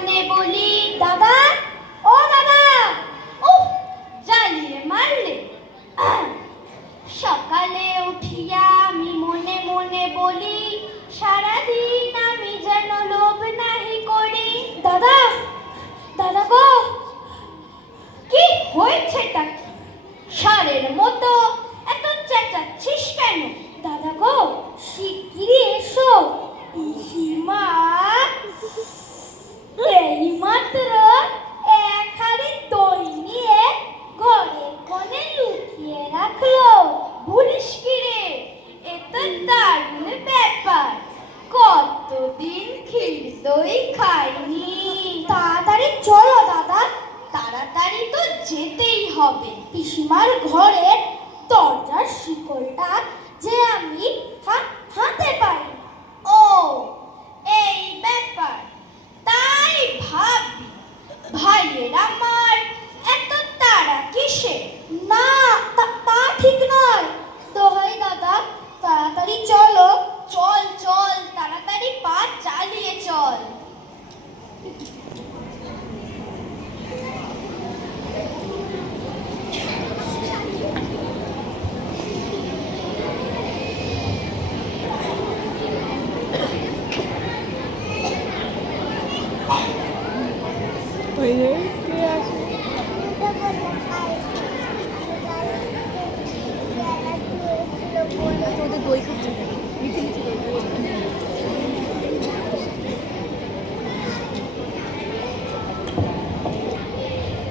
মনে বলি, দাদা, ও দাদা, উফ, জ্বালিয়ে মারলে। সকালে উঠিয়া আমি মনে মনে বলি, সারাদিন আমি যেন লোভ নাহি করি। দাদা, দাদা গো, কি হয়েছেটা কি? ষাঁড়ের মতো এত চেঁচাচ্ছিস কেন? দাদা গো, শিগগিরই এসো। পিসিমা এইমাত্র এক হাঁড়ি দই নিয়ে ঘরের কোণে লুকিয়ে রাখলো। বলিস কি রে? এ তো দারুণ ব্যাপার। কতদিন ক্ষীর দই খাইনি। তাড়াতাড়ি চলো দাদা। তাড়াতাড়ি তো যেতেই হবে। পিসিমার ঘরের দরজার শিকলটা যে আমি হাতে পারি। ও, এই ব্যাপার। তাই ভাবি, ভাইয়ের আমার এত তাড়া কিসে? না, তা ঠিক নয়। দোহাই দাদা, তাড়াতাড়ি চলো। চল চল, তাড়াতাড়ি পা চালিয়ে চল।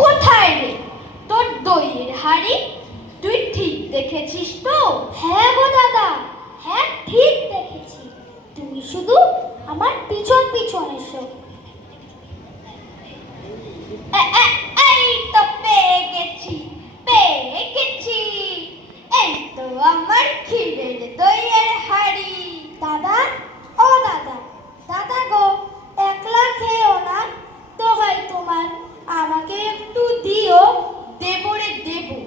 কোথায় রে তোর দইয়ের হাড়ি? তুই ঠিক দেখেছিস তো? হ্যাঁ গো দাদা, হ্যাঁ ঠিক দেখেছি। তুমি শুধু আমার পিছন পিছন এসো। এই তো পেয়ে গেছি, পেয়ে গেছি। এই তো আমার ক্ষীরের দইয়ের হাড়ি। দাদা, ও দাদা, দাদা গো, একলা খেও না। দোহাই তোমার, আমাকে একটু দিও। দেবো রে দেবো,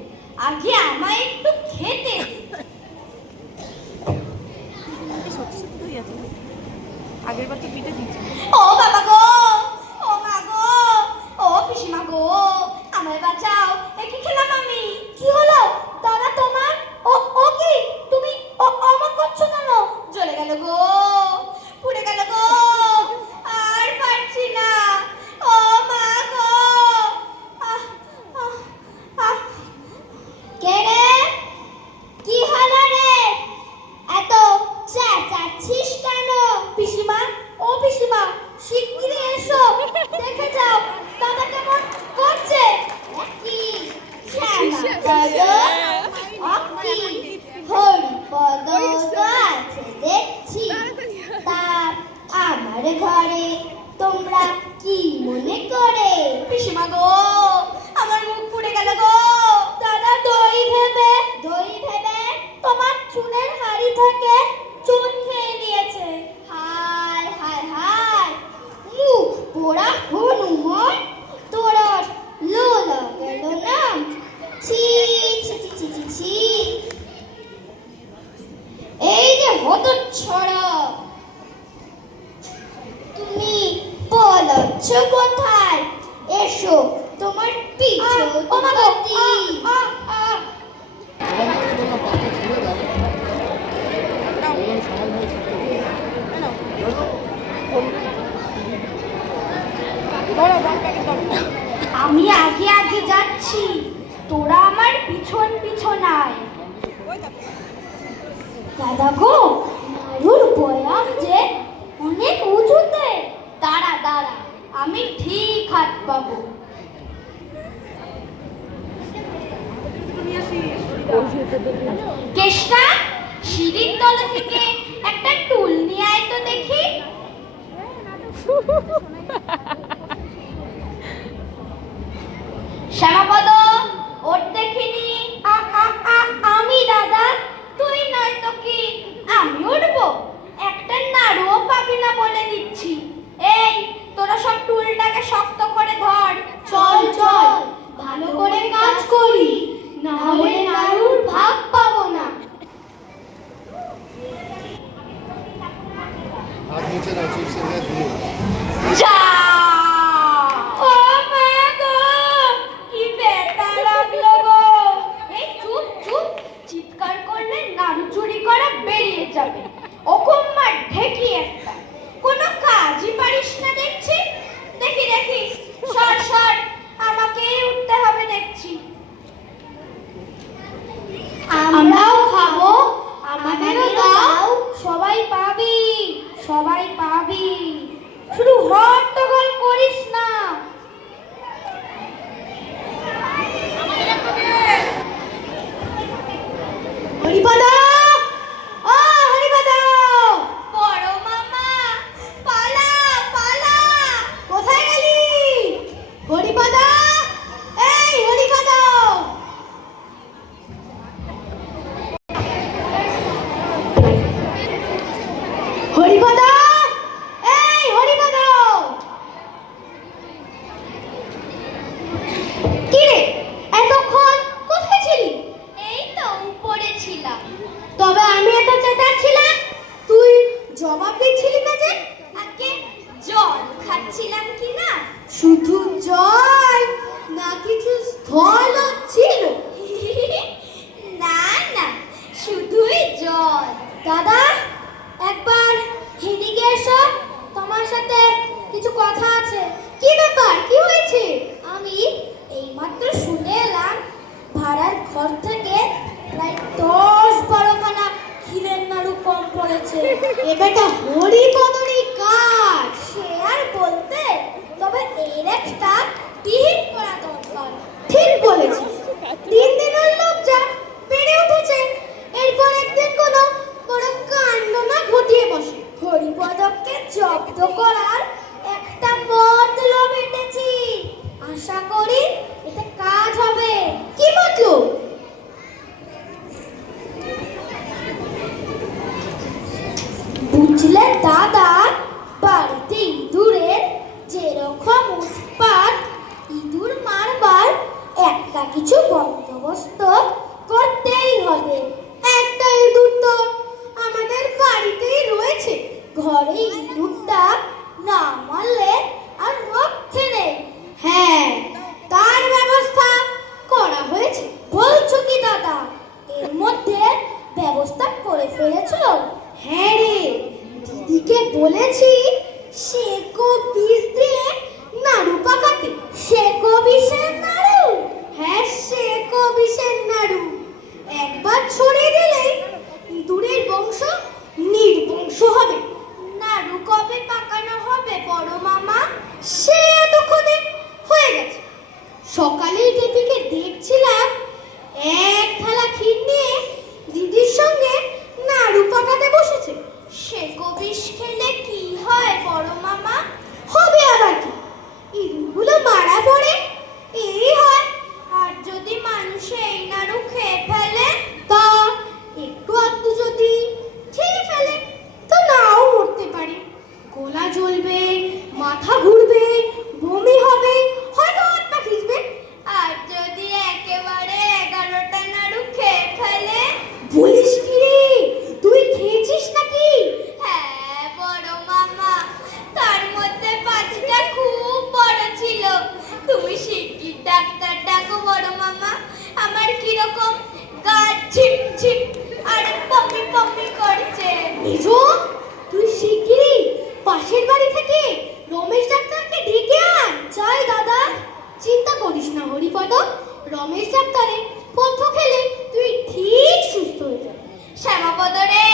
আগে আমায় একটু খেতে দে। আগের বার তো পিঠে দিয়েছি। ও বাবা গো, ও মা গো, ও পিসিমা গো, আমায় বাঁচাও। এ কি খেলাম আমি? কি হলো দাদা তোমার? ও কি তুমি অমন করছো কেন? জ্বলে গেল গো, পুড়ে গেল গো, আর পারছি না। ও মা গো, আহ, আহ, আহ। কে রে? কি হলো রে? এত চেঁচাচ্ছিস কেন? পিসিমা, ও পিসিমা, শিগগিরই এসো। দেখে যাও দাদা কেমন করছে। কি শ্যামাপদ, অকি হরিপদ তো আছে দেখছি। তা আমার ঘরে তোমরা কি মনে করে? পিসিমা গো, আমার মুখ পুড়ে গেল গো। দাদা দই ভেবে তোমার চুনের হাড়ি থেকে চুন খেয়ে নিয়েছে। হায় হায় হায়, মুখ পোড়া হনুমান, তোর আর লোলা গেল না। ছি ছি ছি ছি ছি ছি। এই যে হতচ্ছাড়া, তুমি পালাচ্ছ কোথায়? এসো, তোমার পিছু তোমাকে আমি আগে আগে যাচ্ছি, তোরা আমার পিছন পিছন আয়। দাদা গো, নাড়ুর বয়াম যে অনেক উঁচুতে। দাঁড়া দাঁড়া, আমি ঠিক হাত পাবো। কেষ্টা, সিঁড়ির তলা থেকে একটা টুল নিয়ে আয় তো দেখি। শ্যামাপদ, ওর দেখিনি। আমি দাদা। তুই নয় তো কি আমি উঠবো? একটা নাড়ুও পাবি না বলে দিচ্ছি। এই, তোরা সব টুলটাকে শক্ত করে ধর। চল চল, ভালো করে কাজ করি, না হলে নাড়ুর ভাগ পাবো না। হাত মুছে দাও, চিপসের গায়ে ধুলো। যা বেটা হরিপদরই কাজ। সে আর বলতে, তবে এর একটা বিহিত করা দরকার। ঠিক বলেছিস, দিন দিন ওর লজ্জা বেড়ে উঠেছে। এরপর একদিন কোনো বড় কাণ্ড না ঘটিয়ে বসে। হরিপদকে জব্দ করার একটা মতলব এঁটেছি। আশা করি এতে কাজ হবে। কি মতলব? বুঝলে দাদা, বাড়িতে ইঁদুরের যেরকম উৎপাত, ইঁদুর মারবার একটা কিছু বন্দোবস্ত করতেই হবে। একটা ইঁদুর তো আমাদের বাড়িতেই রয়েছে। ঘরে ইঁদুরটা না মারলে আর রক্ষে নেই। হ্যাঁ, তার ব্যবস্থা করা হয়েছে। বলছো কি দাদা? এর মধ্যে ব্যবস্থা করে ফেলেছো? হ্যাঁ রে, দিদিকে বলেছি সেকো বীজ দিয়ে নাড়ু পাকাতে। সেকো বিষের নাড়ু? হ্যাঁ, সেকো বিষের নাড়ু। একবার ছড়িয়ে দিলেই ইঁদুরের বংশ নির্বংশ হবে। নাড়ু কবে পাকানো হবে বড় মামা? সে এতক্ষণে হয়ে গেছে। সকালেই টিপিকে দেখছিলাম এক থালা ক্ষীর নিয়ে দিদির সঙ্গে নাড়ু পাকাতে বসেছে। সেকো বিষ খেলে কি হয় বড় মামা? হবে আবার কি, ইঁদুরগুলো মারা পড়ে, এই হয়। আর যদি মানুষ এই নাড়ু খেয়ে ফেলে, তা একটু আধটু যদি খেয়ে ফেলে তো নাও মরতে পারে। গলা জ্বলবে, মাথা ঘুরবে, বমি হবে, হয়তো হাত পা খিঁচবে। আর যদি একেবারে 11টা নাড়ু খেয়ে ফেলে? বলিস কি রে, তুই খেয়েছিস নাকি? হ্যাঁ বড় মামা, তার মধ্যে 5টা খুব বড় ছিল। তুমি শিগগির ডাক্তার ডাকো বড় মামা, আমার কিরকম গা ঝিমঝিম আর পম্মি পম্মি করছে। মেজো, তুই শিগগিরই পাশের বাড়ি থেকে রমেশ ডাক্তারকে ডেকে আন। চাই দাদা। চিন্তা করিস না হরিপদ, রমেশ ডাক্তারে পথ্য খেলে তুই ঠিক সুস্থ হয়ে যাবে। শ্যামাপদ রে,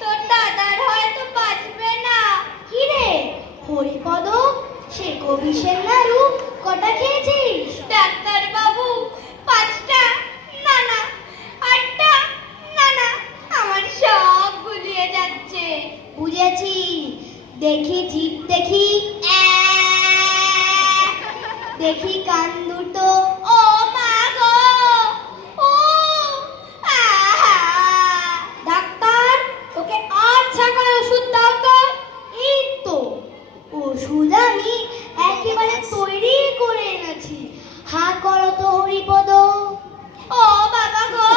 তোর দাদার হয়তো বাঁচবে না। কি রে হরিপদ, সেকো বিষের নাড়ু কটা খেয়েছিস? ডাক্তার বাবু, 5টা না না, 8টা না না, আমার সব গুলিয়ে যাচ্ছে। বুঝেছি, দেখি জিভ দেখি, দেখি কান দুটো। ও মা গো, ও আহা! ডাক্তার, ওকে আচ্ছা করে ওষুধ দাও তো। এই তো ওষুধ আমি একেবারে তৈরি করে এনেছি। হা করো তো হরিপদ। ও বাবা গো,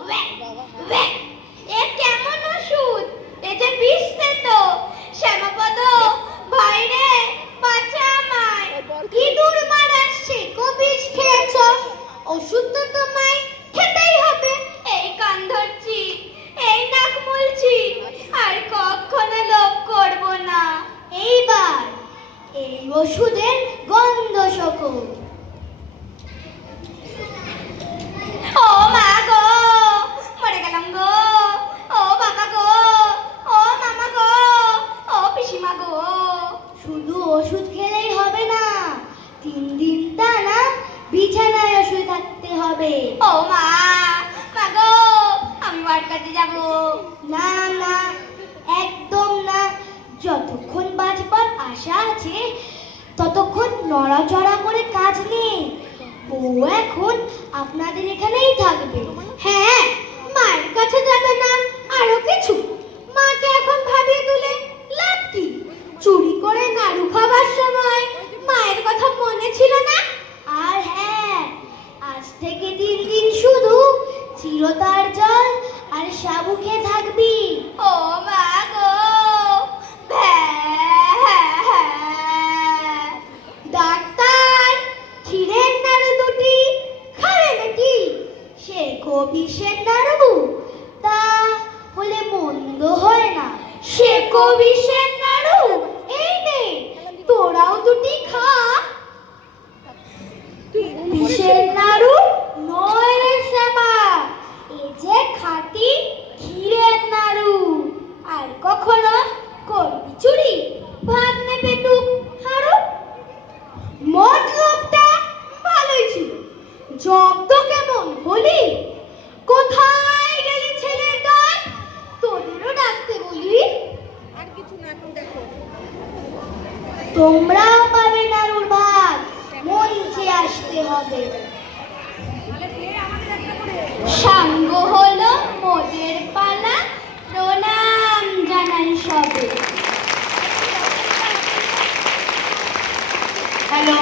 ওয়াক, ওয়াক। এ কেমন ওষুধ? এ যে বিষছে তো। শ্যামাপদ ভাই রে, বাঁচা আমায়। ইঁদুর মারার সেকো বিষ খেয়েছ, ওষুধ তো তোমায় খেতেই হবে। এই কান ধরছি, এই নাক মুলছি, আর কখনো লোভ করব না। এইবার এই ওষুধের গন্ধ শোকো। ও মা গো, মরে গেলাম গো। ও বাবা গো, ও মামা গো, ও পিসিমা গো। শুধু ওষুধ খেলেই হবে না, 3 দিন টানা বিছানায় শুয়ে থাকতে হবে। ও মা, মা গো, আমি বাড়ির কাছে যাব। না না, একদম না। যতক্ষণ বাঁচবার আশা আছে ততক্ষণ নড়াচড়া করে কাজ নেই। ও এখন আপনাদের এখানেই থাকবে। হ্যাঁ, মায়ের কাছে যাবে না আরো কিছু? মাকে এখন ভাবিয়ে তুলে লাভ কি? চুরি করে নাড়ু খাবার সময় মায়ের কথা মনে ছিল না? আর হ্যাঁ, আজ থেকে 3 দিন শুধু চিরতার জল আর সাবু খেয়ে থাকবি। ও মা গো, ডাক্তার, ক্ষীরের নাড়ু দুটি খাবে নাকি? সেকো বিষের নাড়ু তা হলে মন্দ হয় না। সেকো তোমরাও পাবে নাড়ুর ভাগ, মঞ্চে আসতে হবে। সাঙ্গ হলো মোদের পালা, প্রণাম জানাই সবে। হ্যালো।